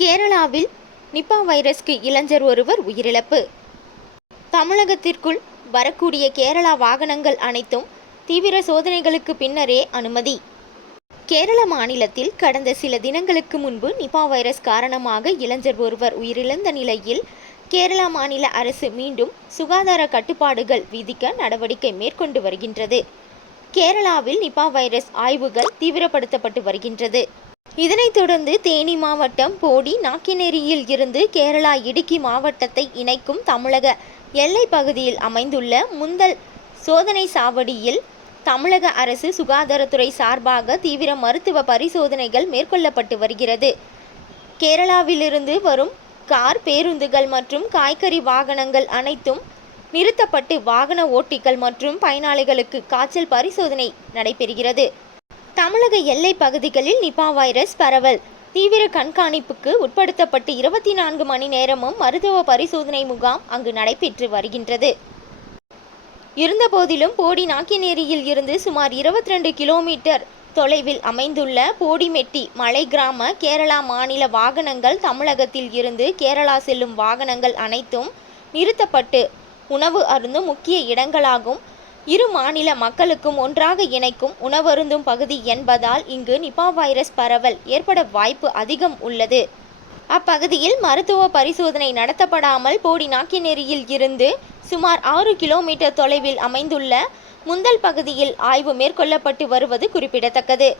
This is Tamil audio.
கேரளாவில் நிப்பா வைரஸ்க்கு இளைஞர் ஒருவர் உயிரிழப்பு. தமிழகத்திற்குள் வரக்கூடிய கேரளா வாகனங்கள் அனைத்தும் தீவிர சோதனைகளுக்கு பின்னரே அனுமதி. கேரள மாநிலத்தில் கடந்த சில தினங்களுக்கு முன்பு நிபா வைரஸ் காரணமாக இளைஞர் ஒருவர் உயிரிழந்த நிலையில் கேரளா மாநில அரசு மீண்டும் சுகாதார கட்டுப்பாடுகள் விதிக்க நடவடிக்கை மேற்கொண்டு வருகின்றது. கேரளாவில் நிபா வைரஸ் ஆய்வுகள் தீவிரப்படுத்தப்பட்டு வருகின்றது. இதனைத் தொடர்ந்து தேனி மாவட்டம் போடி நாக்கினேரியில் இருந்து கேரளா இடுக்கி மாவட்டத்தை இணைக்கும் தமிழக எல்லை பகுதியில் அமைந்துள்ள முந்தல் சோதனை சாவடியில் தமிழக அரசு சுகாதாரத்துறை சார்பாக தீவிர மருத்துவ பரிசோதனைகள் மேற்கொள்ளப்பட்டு வருகிறது. கேரளாவிலிருந்து வரும் கார் பேருந்துகள் மற்றும் காய்கறி வாகனங்கள் அனைத்தும் நிறுத்தப்பட்டு வாகன ஓட்டிகள் மற்றும் பயனாளிகளுக்கு காய்ச்சல் பரிசோதனை நடைபெறுகிறது. தமிழக எல்லை பகுதிகளில் நிபா வைரஸ் பரவல். தீவிர கண்காணிப்புக்கு உட்படுத்தப்பட்டு இருபத்தி நான்கு மணி நேரமும் மருத்துவ பரிசோதனை முகாம் அங்கு நடைபெற்று வருகின்றது. இருந்தபோதிலும் போடி நாக்கினேரியில் இருந்து சுமார் 22 கிலோமீட்டர் தொலைவில் அமைந்துள்ள போடிமெட்டி மலை கிராம கேரளா மாநில வாகனங்கள் தமிழகத்தில் இருந்து கேரளா செல்லும் வாகனங்கள் அனைத்தும் நிறுத்தப்பட்டு உணவு அருந்தும் முக்கிய இடங்களாகும். இரு மாநில மக்களுக்கும் ஒன்றாக இணைக்கும் உணவருந்தும் பகுதி என்பதால் இங்கு நிபா வைரஸ் பரவல் ஏற்பட வாய்ப்பு அதிகம் உள்ளது. அப்பகுதியில் மருத்துவ பரிசோதனை நடத்தப்படாமல் போடி நாக்கினேரியில் இருந்து சுமார் ஆறு கிலோமீட்டர் தொலைவில் அமைந்துள்ள முந்தல் பகுதியில் ஆய்வு மேற்கொள்ளப்பட்டு வருவது குறிப்பிடத்தக்கது.